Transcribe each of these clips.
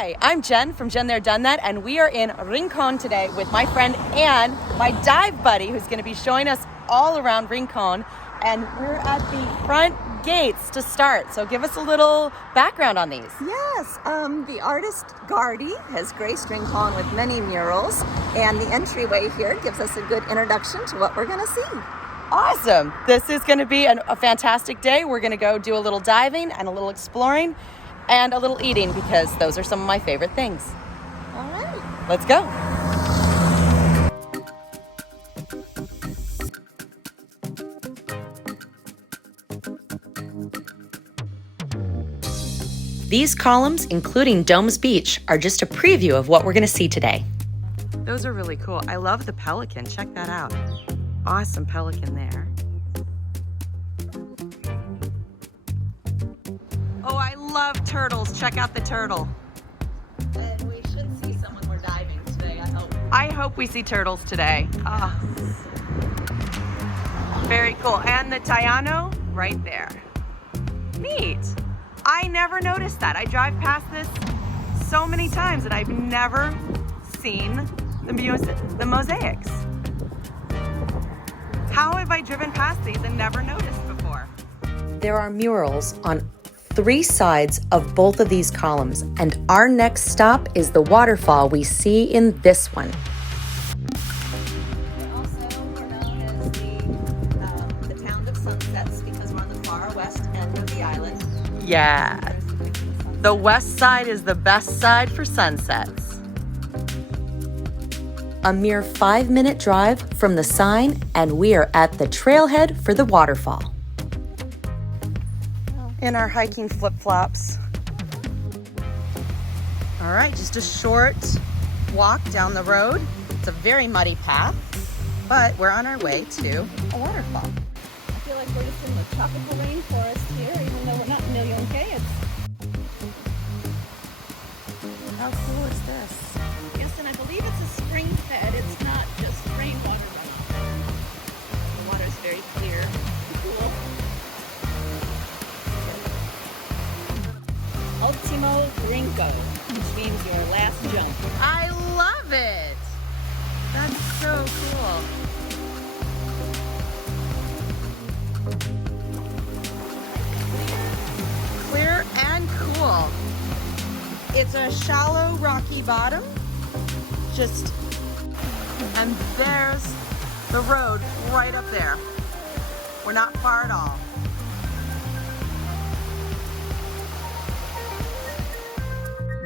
Hi, I'm Jen from JenThereDoneThat, and we are in Rincon today with my friend Anne, my dive buddy, who's going to be showing us all around Rincon. And we're at the front gates to start. So give us a little background on these. Yes, the artist Gardy has graced Rincon with many murals, and the entryway here gives us a good introduction to what we're going to see. Awesome. This is going to be a fantastic day. We're going to go do a little diving and a little exploring and a little eating because those are some of my favorite things. All right. Let's go. These columns, including Domes Beach, are just a preview of what we're going to see today. Those are really cool. I love the pelican. Check that out. Awesome pelican there. Oh, I love turtles. Check out the turtle. And we should see some when we're diving today, I hope. I hope we see turtles today. Oh. Very cool. And the Tayano right there. Neat. I never noticed that. I drive past this so many times and I've never seen the mosaics. How have I driven past these and never noticed before? There are murals on 3 sides of both of these columns, and our next stop is the waterfall we see in this one. Also, we're known as the town of sunsets because we're on the far west end of the island. Yeah, the west side is the best side for sunsets. A mere 5-minute drive from the sign, and we are at the trailhead for the waterfall. In our hiking flip-flops. All right, just a short walk down the road. It's a very muddy path, but we're on our way to a waterfall. I feel like we're just in the tropical rainforest here, even though we're not in Million K. How cool is this? Yes, and I believe it's a spring fed. It's not just rainwater running. The water's very clear. Cool. Ultimo Brinco, which means your last jump. I love it. That's so cool. Clear and cool. It's a shallow, rocky bottom. And there's the road right up there. We're not far at all.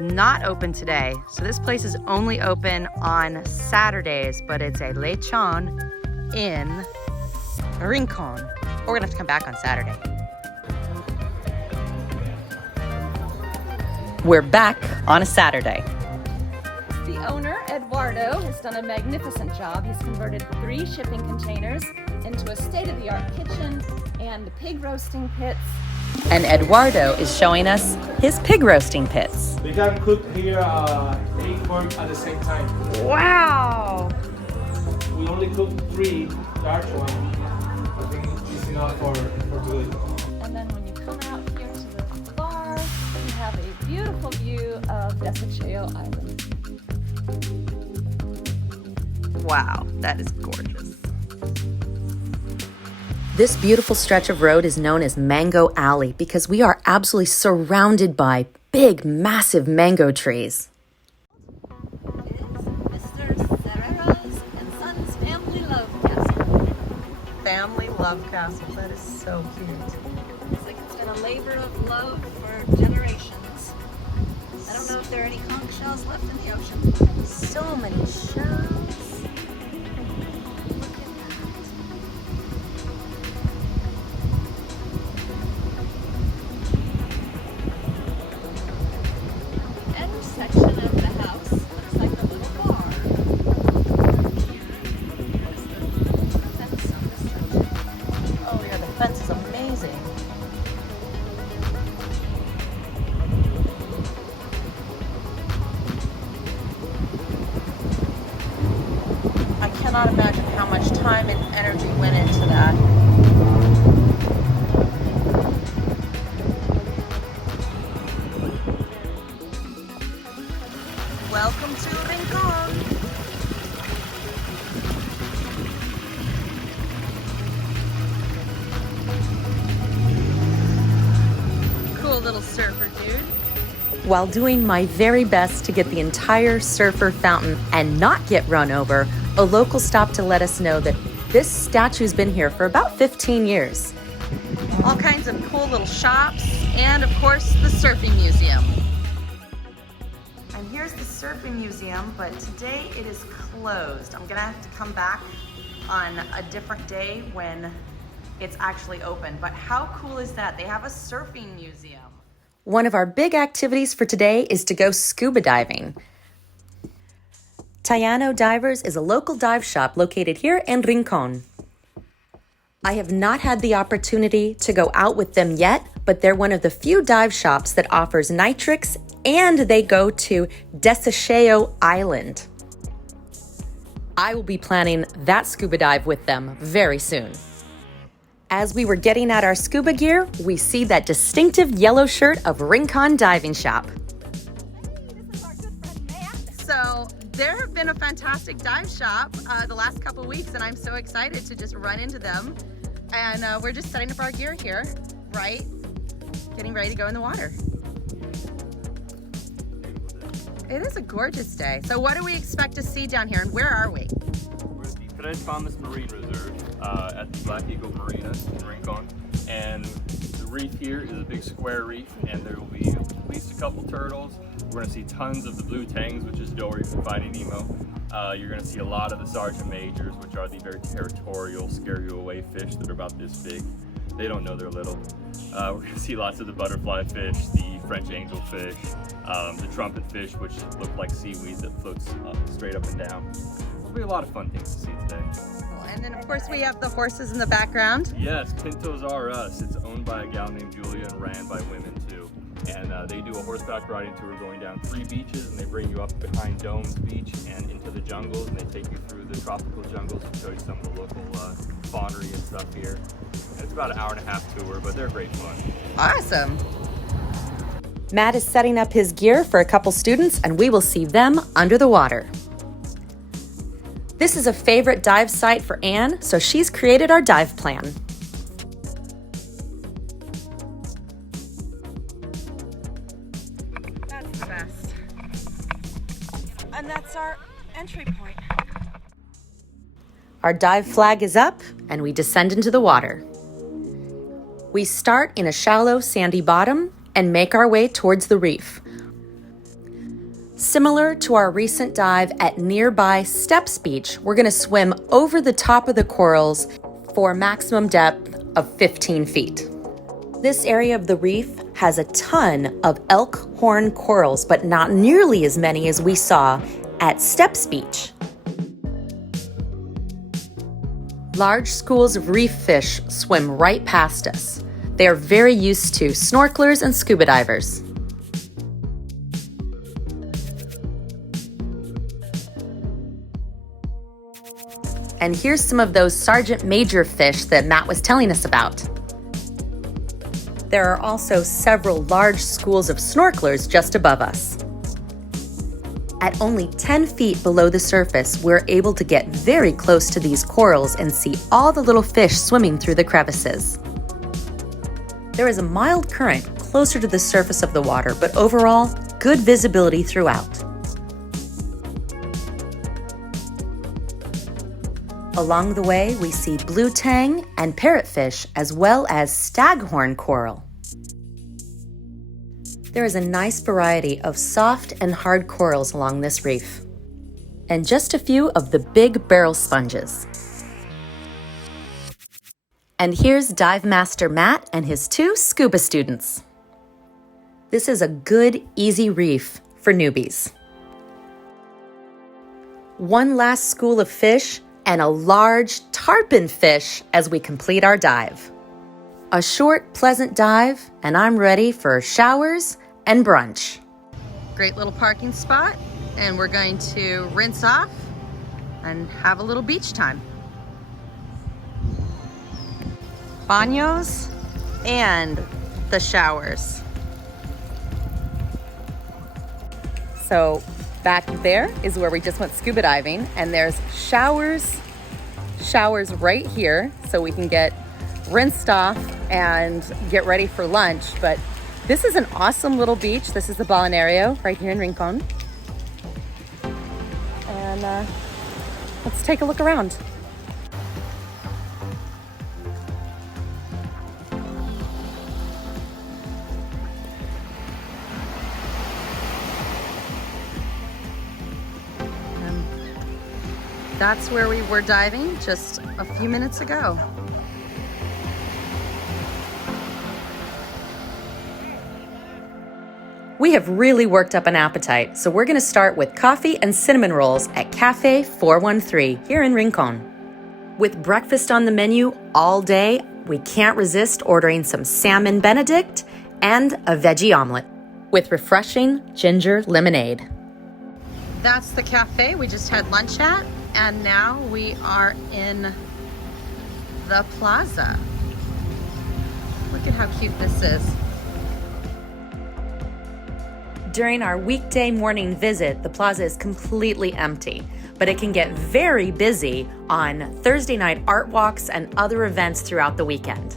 Not open today. So this place is only open on Saturdays, but it's a lechon in Rincon. We're gonna have to come back on Saturday. We're back on a Saturday. The owner, Eduardo, has done a magnificent job. He's converted 3 shipping containers into a state-of-the-art kitchen and pig roasting pits. And Eduardo is showing us his pig roasting pits. We can cook here 8 pork at the same time. Wow! We only cook 3 large ones. I think it's enough for good. And then when you come out here to the bar, you have a beautiful view of Desecheo Island. Wow, that is gorgeous. This beautiful stretch of road is known as Mango Alley because we are absolutely surrounded by big, massive mango trees. It is Mr. Serra's and Son's Family Love Castle. Family Love Castle, that is so cute. It's like it's been a labor of love for generations. I don't know if there are any conch shells left in the ocean. So many shells. Section of the house looks like a little bar. What's the fence on this section? Oh yeah, the fence is amazing. I cannot imagine how much time and energy went into that. Welcome to Rincon. Cool little surfer dude. While doing my very best to get the entire surfer fountain and not get run over, a local stopped to let us know that this statue's been here for about 15 years. All kinds of cool little shops, and of course, the surfing museum. And here's the surfing museum, but today it is closed. I'm gonna have to come back on a different day when it's actually open. But how cool is that? They have a surfing museum. One of our big activities for today is to go scuba diving. Tayano Divers is a local dive shop located here in Rincon. I have not had the opportunity to go out with them yet, but they're one of the few dive shops that offers nitrics, and they go to Desecheo Island. I will be planning that scuba dive with them very soon. As we were getting at our scuba gear, we see that distinctive yellow shirt of Rincon Diving Shop. This is our good friend Matt. So there have been a fantastic dive shop the last couple weeks, and I'm so excited to just run into them. And we're just setting up our gear here, right? Getting ready to go in the water. It is a gorgeous day. So what do we expect to see down here, and where are we? We're at the Tres Palmas Marine Reserve at the Black Eagle Marina in Rincon. And the reef here is a big square reef, and there will be at least a couple turtles. We're going to see tons of the blue tangs, which is Dory from Finding Nemo. You're going to see a lot of the sergeant majors, which are the very territorial, scare you away fish that are about this big. They don't know they're little. We're going to see lots of the butterfly fish, the French angelfish, the trumpet fish, which look like seaweed that floats straight up and down. There'll be a lot of fun things to see today. And then of course we have the horses in the background. Yes, Pintos Are Us. It's owned by a gal named Julia and ran by women too. And they do a horseback riding tour going down 3 beaches, and they bring you up behind Domes Beach and into the jungles, and they take you through the tropical jungles to show you some of the local faunery and stuff here. And it's about an 1.5-hour tour, but they're great fun. Awesome. Matt is setting up his gear for a couple students, and we will see them under the water. This is a favorite dive site for Anne, so she's created our dive plan. That's the best. And that's our entry point. Our dive flag is up, and we descend into the water. We start in a shallow, sandy bottom and make our way towards the reef. Similar to our recent dive at nearby Steps Beach, we're going to swim over the top of the corals for a maximum depth of 15 feet. This area of the reef has a ton of elk horn corals, but not nearly as many as we saw at Steps Beach. Large schools of reef fish swim right past us. They are very used to snorkelers and scuba divers. And here's some of those sergeant major fish that Matt was telling us about. There are also several large schools of snorkelers just above us. At only 10 feet below the surface, we're able to get very close to these corals and see all the little fish swimming through the crevices. There is a mild current closer to the surface of the water, but overall, good visibility throughout. Along the way, we see blue tang and parrotfish, as well as staghorn coral. There is a nice variety of soft and hard corals along this reef, and just a few of the big barrel sponges. And here's Dive Master Matt and his 2 scuba students. This is a good, easy reef for newbies. One last school of fish and a large tarpon fish as we complete our dive. A short, pleasant dive, and I'm ready for showers and brunch. Great little parking spot, and we're going to rinse off and have a little beach time. Baños and the showers. So Back there is where we just went scuba diving, and there's showers right here so we can get rinsed off and get ready for lunch. But this is an awesome little beach. This is the Balneario right here in Rincon. And let's take a look around. That's where we were diving just a few minutes ago. We have really worked up an appetite, so we're gonna start with coffee and cinnamon rolls at Cafe 413 here in Rincon. With breakfast on the menu all day, we can't resist ordering some salmon Benedict and a veggie omelet with refreshing ginger lemonade. That's the cafe we just had lunch at. And now we are in the plaza. Look at how cute this is. During our weekday morning visit, the plaza is completely empty, but it can get very busy on Thursday night art walks and other events throughout the weekend.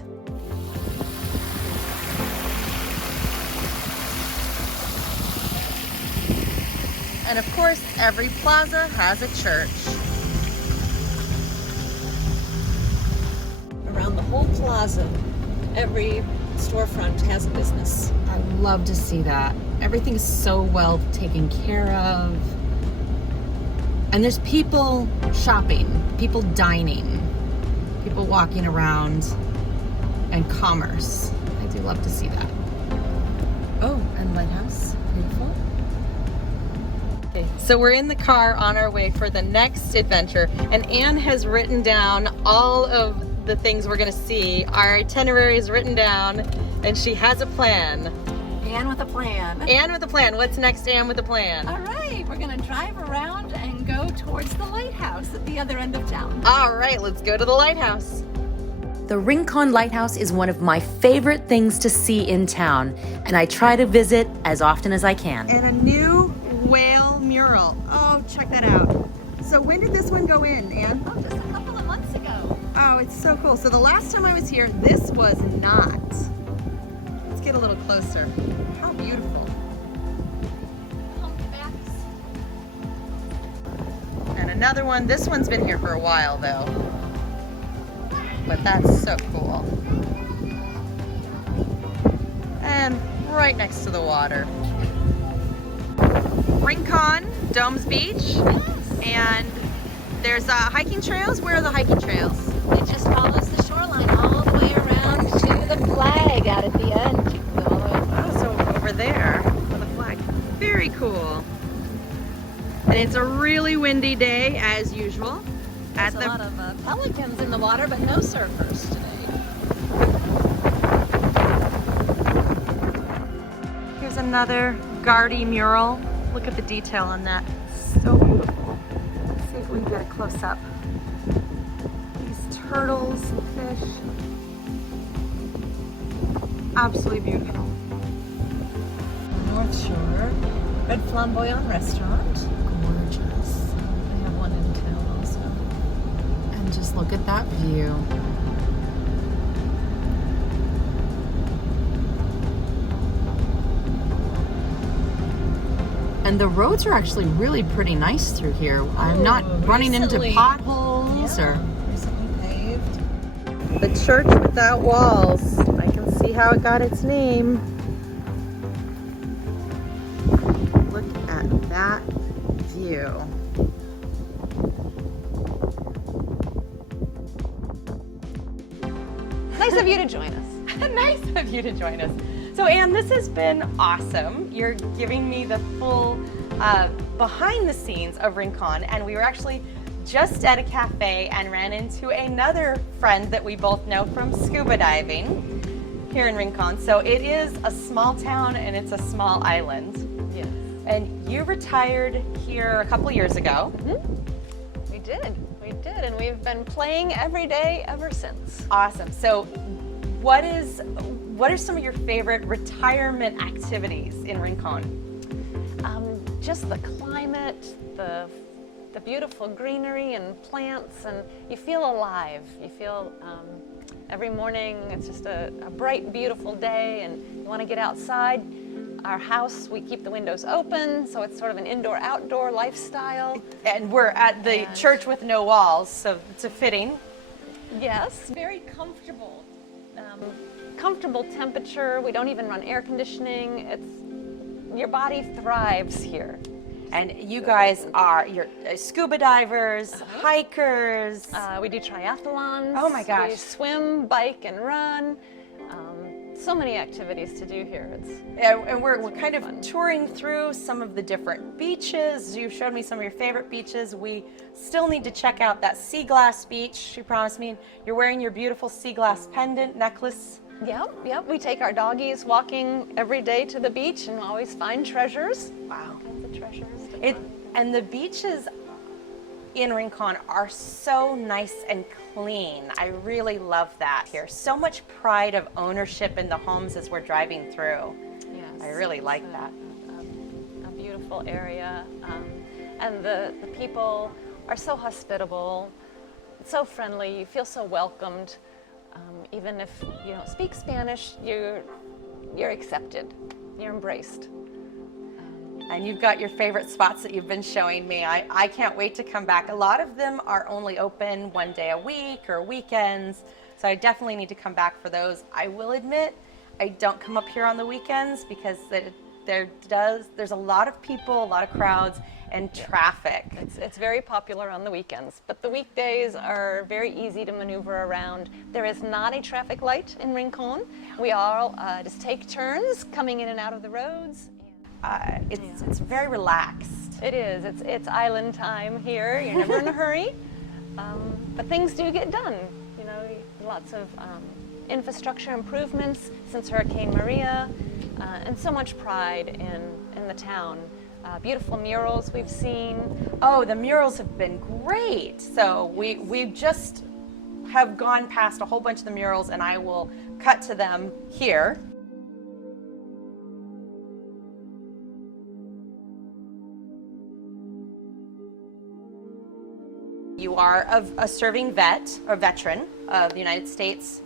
And of course, every plaza has a church. Around the whole plaza, every storefront has a business. I love to see that. Everything's so well taken care of. And there's people shopping, people dining, people walking around, and commerce. I do love to see that. Oh, and lighthouse, beautiful. Okay, so we're in the car on our way for the next adventure, and Anne has written down all of the things we're gonna see. Our itinerary is written down, and she has a plan. Anne with a plan. Anne with a plan. What's next, Anne with a plan? All right, we're gonna drive around and go towards the lighthouse at the other end of town. All right, let's go to the lighthouse. The Rincon Lighthouse is one of my favorite things to see in town, and I try to visit as often as I can. And a new whale mural. Oh, check that out. So when did this one go in, Anne? Oh, just a couple of months ago. Oh, it's so cool. So the last time I was here, this was not. Let's get a little closer. How beautiful. Humpbacks. And another one. This one's been here for a while, though. But that's so cool. And right next to the water. Rincon, Domes Beach. And there's hiking trails. Where are the hiking trails? It just follows the shoreline all the way around to the flag out at the end. You can go all the way. Oh, so over there for the flag. Very cool. And it's a really windy day, as usual. There's a lot of pelicans in the water, but no surfers today. Here's another Gardy mural. Look at the detail on that. So beautiful. Let's see if we can get a close up. These turtles and fish. Absolutely beautiful. North Shore, Red Flamboyant Restaurant. Gorgeous. They have one in town also. And just look at that view. And the roads are actually really pretty nice through here. I'm not running into potholes or... Recently paved. The church without walls. I can see how it got its name. Look at that view. Nice of you to join us. Nice of you to join us. So Anne, this has been awesome. You're giving me the full behind the scenes of Rincon, and we were actually just at a cafe and ran into another friend that we both know from scuba diving here in Rincon. So it is a small town and it's a small island. Yes. And you retired here a couple years ago. Mm-hmm. We did, and we've been playing every day ever since. Awesome. So what are some of your favorite retirement activities in Rincon? just the climate, the beautiful greenery and plants, and you feel alive. You feel every morning it's just a bright, beautiful day, and you want to get outside. Our house, we keep the windows open, so it's sort of an indoor-outdoor lifestyle. And we're at the church with no walls, so it's a fitting. Yes, very comfortable. Comfortable temperature. We don't even run air conditioning. Your body thrives here. And you guys are scuba divers, hikers. We do triathlons. Oh my gosh. We swim, bike, and run. So many activities to do here. And we're kind of touring through some of the different beaches. You showed me some of your favorite beaches. We still need to check out that sea glass beach. You promised me. You're wearing your beautiful sea glass pendant necklace. Yep. We take our doggies walking every day to the beach and always find treasures. Wow. Kinds of treasures. And the beaches in Rincon are so nice and clean. I really love that here. So much pride of ownership in the homes as we're driving through. Yes. I really like that. A beautiful area. And the people are so hospitable, so friendly. You feel so welcomed. Even if you don't speak Spanish, you're accepted. You're embraced. And you've got your favorite spots that you've been showing me. I can't wait to come back. A lot of them are only open one day a week or weekends, so I definitely need to come back for those. I will admit, I don't come up here on the weekends because there's a lot of people, a lot of crowds, and traffic. It's very popular on the weekends, but the weekdays are very easy to maneuver around. There is not a traffic light in Rincon. We all just take turns coming in and out of the roads. It's very relaxed. It is. It's island time here. You're never in a hurry, but things do get done. You know, lots of infrastructure improvements since Hurricane Maria, and so much pride in the town. Beautiful murals we've seen. Oh, the murals have been great. So we just have gone past a whole bunch of the murals, and I will cut to them here. You are a serving vet or veteran of the United States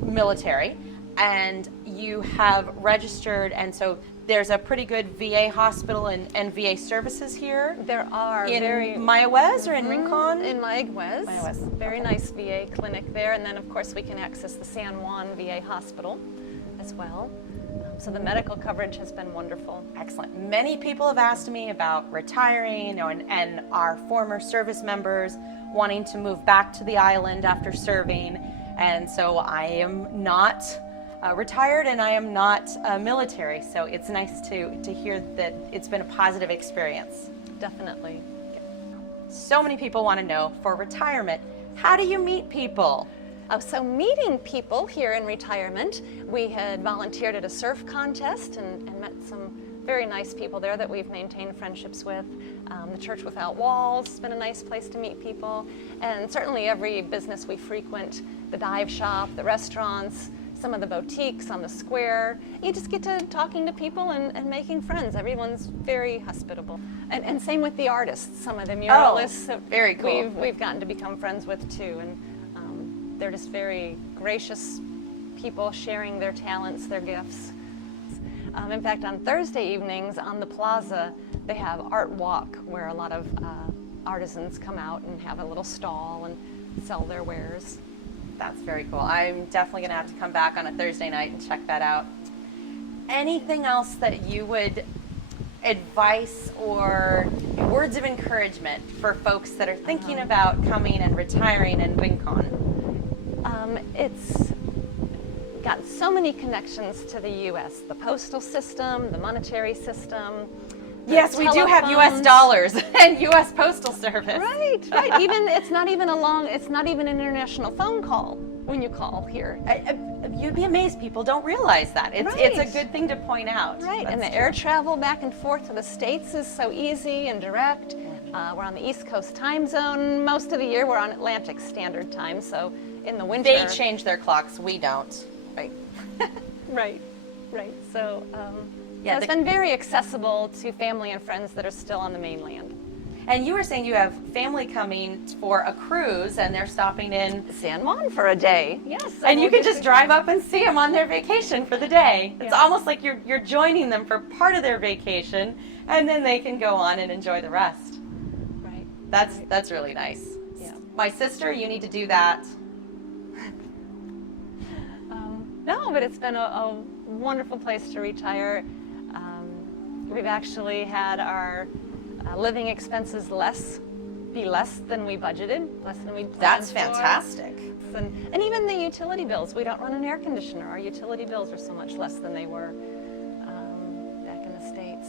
military, and you have registered, and so there's a pretty good VA hospital and VA services here. There are. In Mayaguez or in Rincon? In Mayaguez. Mayaguez. Very nice VA clinic there, and then of course we can access the San Juan VA hospital as well. So the medical coverage has been wonderful. Excellent. Many people have asked me about retiring, and our former service members wanting to move back to the island after serving. And so I am not retired, and I am not military. So it's nice to hear that it's been a positive experience. Definitely. So many people want to know, for retirement, how do you meet people? So meeting people here in retirement, we had volunteered at a surf contest and met some very nice people there that we've maintained friendships with. The Church Without Walls has been a nice place to meet people, and certainly every business we frequent, the dive shop, the restaurants, some of the boutiques on the square. You just get to talking to people and making friends. Everyone's very hospitable. And same with the artists. Some of the muralists very cool. we've gotten to become friends with too. And they're just very gracious people sharing their talents, their gifts. In fact, on Thursday evenings on the plaza, they have Art Walk, where a lot of artisans come out and have a little stall and sell their wares. That's very cool. I'm definitely going to have to come back on a Thursday night and check that out. Anything else that you would advice or words of encouragement for folks that are thinking about coming and retiring in Rincon? It's got so many connections to the U.S., the postal system, the monetary system. Yes, we do have U.S. dollars and U.S. Postal Service. Right. Even it's not even an international phone call when you call here. You'd be amazed. People don't realize that. It's a good thing to point out. Right, and the air travel back and forth to the States is so easy and direct. We're on the East Coast time zone. Most of the year we're on Atlantic Standard Time, so in the winter... They change their clocks, we don't. Right. Right. So, Yeah, So it's been very accessible to family and friends that are still on the mainland. and you were saying you have family coming for a cruise and they're stopping in, San Juan for a day. Yes. so and you we'll can get just to- drive up and see them on their vacation for the day. It's Yeah. almost like you're joining them for part of their vacation, and then they can go on and enjoy the rest. Right. That's really nice. Yeah. My sister, you need to do that. No, but it's been a wonderful place to retire. We've actually had our living expenses be less than we budgeted, less than we planned That's for. fantastic. And even the utility bills. We don't run an air conditioner. Our utility bills are so much less than they were back in the States.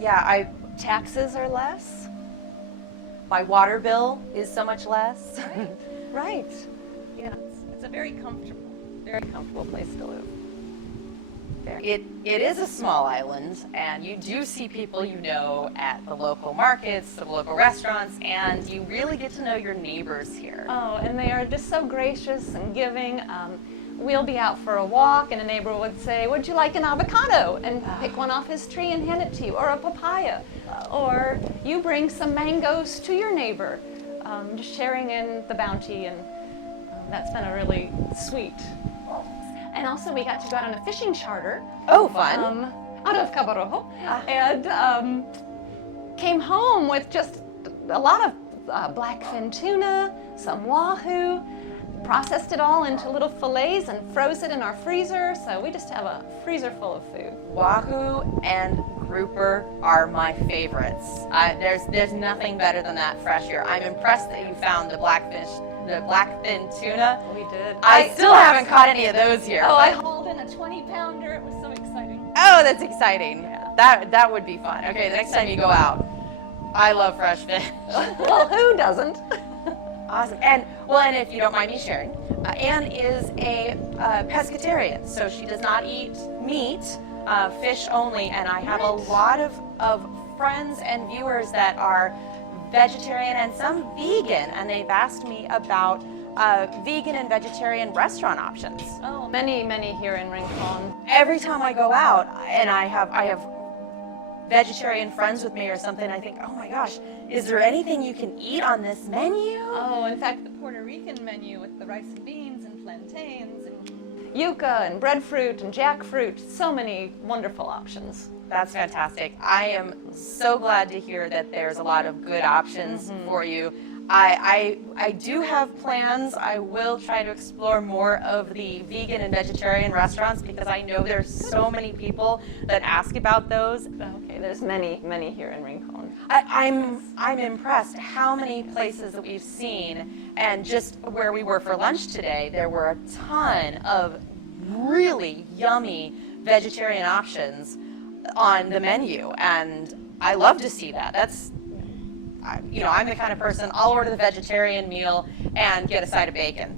Yeah, Taxes are less. my water bill is so much less. Right. Yeah, it's a very comfortable place to live. It is a small island, and you do see people you know at the local markets, the local restaurants, and you really get to know your neighbors here. Oh, and they are just so gracious and giving. We'll be out for a walk, and a neighbor would say, "Would you like an avocado?" and pick one off his tree and hand it to you, or a papaya. Or you bring some mangoes to your neighbor, just sharing in the bounty, and that's been a really sweet. And also we got to go out on a fishing charter. Oh, fun. Out of Cabo Rojo, and came home with just a lot of blackfin tuna, some wahoo, processed it all into little fillets and froze it in our freezer. So we just have a freezer full of food. Wahoo and grouper are my favorites. There's nothing better than that fresh here. I'm impressed that you found the blackfin tuna. We did. I still haven't caught any of those here. Oh, I hauled in a 20-pounder. It was so exciting. Oh, that's exciting. Yeah. That would be fun. Okay, the next time you go out. I love fresh fish. Well, who doesn't? Awesome. And if you don't mind me sharing, Anne is a pescatarian, so she does not eat meat, fish only. And I have a lot of friends and viewers that are vegetarian and some vegan, and they've asked me about vegan and vegetarian restaurant options. Oh, many here in Rincon. Every time I go out and I have vegetarian friends with me or something, I think, oh my gosh, is there anything you can eat on this menu? Oh, in fact, the Puerto Rican menu with the rice and beans and plantains and yuca and breadfruit and jackfruit, so many wonderful options. That's fantastic. I am so glad to hear that there's a lot of good options for you. I do have plans. I will try to explore more of the vegan and vegetarian restaurants because I know there's so many people that ask about those. Okay, there's many here in Rincon. I'm impressed how many places that we've seen, and just where we were for lunch today, there were a ton of really yummy vegetarian options on the menu, and I love to see that. I'm the kind of person, I'll order the vegetarian meal and get a side of bacon.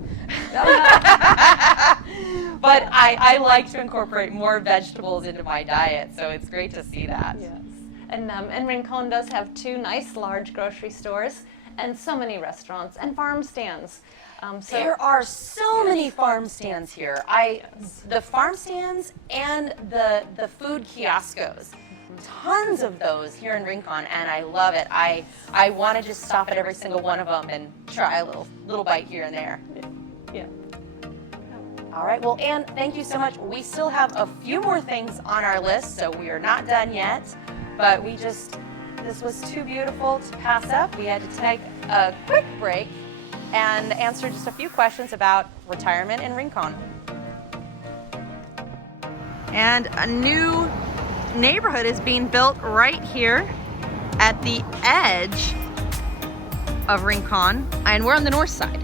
But I like to incorporate more vegetables into my diet, so it's great to see that. Yes. And Rincon does have 2 nice large grocery stores and so many restaurants and farm stands. There are so many farm stands here. The farm stands and the food kioscos. Tons of those here in Rincon, and I love it. I want to just stop at every single one of them and try a little bite here and there. Yeah. All right, well, Anne, thank you so much. We still have a few more things on our list, so we are not done yet, but this was too beautiful to pass up. We had to take a quick break and answer just a few questions about retirement in Rincon. And a new neighborhood is being built right here at the edge of Rincon, and we're on the north side.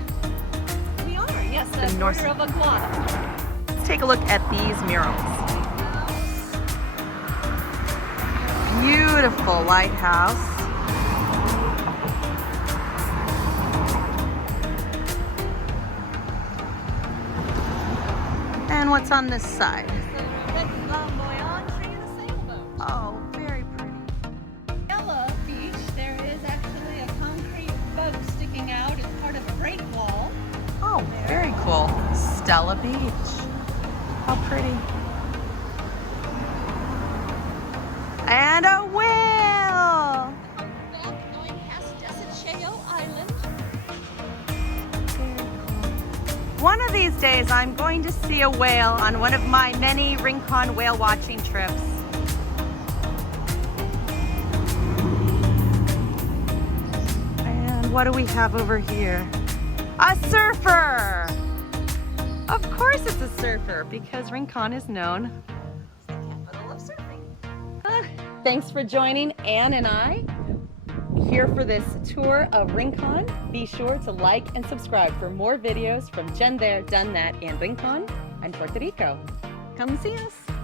We are, yes, The north border of Aguada. Let's take a look at these murals. Beautiful lighthouse. And what's on this side? Oh, very pretty. Yellow Beach, there is actually a concrete boat sticking out as part of a break wall. Oh, very cool. Stella Beach. How pretty. these days I'm going to see a whale on one of my many Rincon whale watching trips. And what do we have over here? A surfer! Of course it's a surfer because Rincon is known as the capital of surfing. Thanks for joining Anne and I here for this tour of Rincon. Be sure to like and subscribe for more videos from JenThereDoneThat in Rincon and Puerto Rico. Come see us.